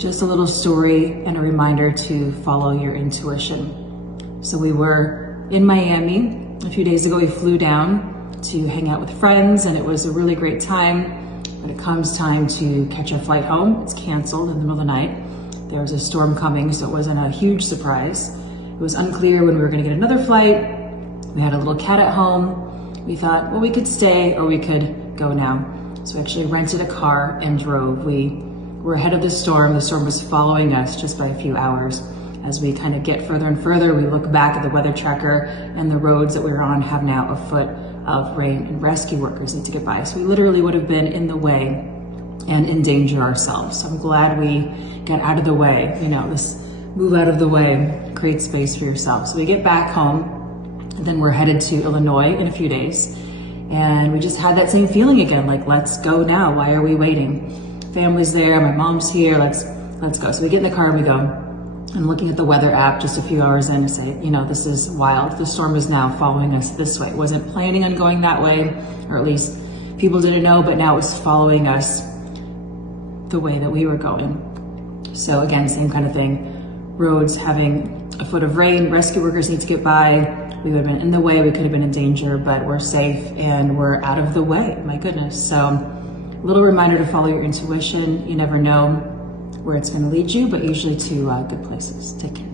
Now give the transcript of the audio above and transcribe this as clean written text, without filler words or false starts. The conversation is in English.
Just a little story and a reminder to follow your intuition. So we were in Miami a few days ago. We flew down to hang out with friends and it was a really great time. When it comes time to catch our flight home, it's canceled in the middle of the night. There was a storm coming, so it wasn't a huge surprise. It was unclear when we were gonna get another flight. We had a little cat at home. We thought, well, we could stay or we could go now. So we actually rented a car and drove. We were ahead of the storm. The storm was following us just by a few hours. As we kind of get further and further, we look back at the weather tracker and the roads that we were on have now a foot of rain and rescue workers need to get by. So we literally would have been in the way and in danger ourselves. So I'm glad we got out of the way. You know, this move out of the way, create space for yourself. So we get back home and then we're headed to Illinois in a few days. And we just had that same feeling again, like, let's go now. Why are we waiting? Family's there, my mom's here, let's go. So we get in the car and we go. I'm looking at the weather app just a few hours in to say, you know, this is wild. The storm is now following us this way. Wasn't planning on going that way, or at least people didn't know, but now it's following us the way that we were going. So again, same kind of thing. Roads having a foot of rain, rescue workers need to get by. We would have been in the way, we could have been in danger, but we're safe and we're out of the way, my goodness. So a little reminder to follow your intuition. You never know where it's going to lead you, but usually to good places. Take care.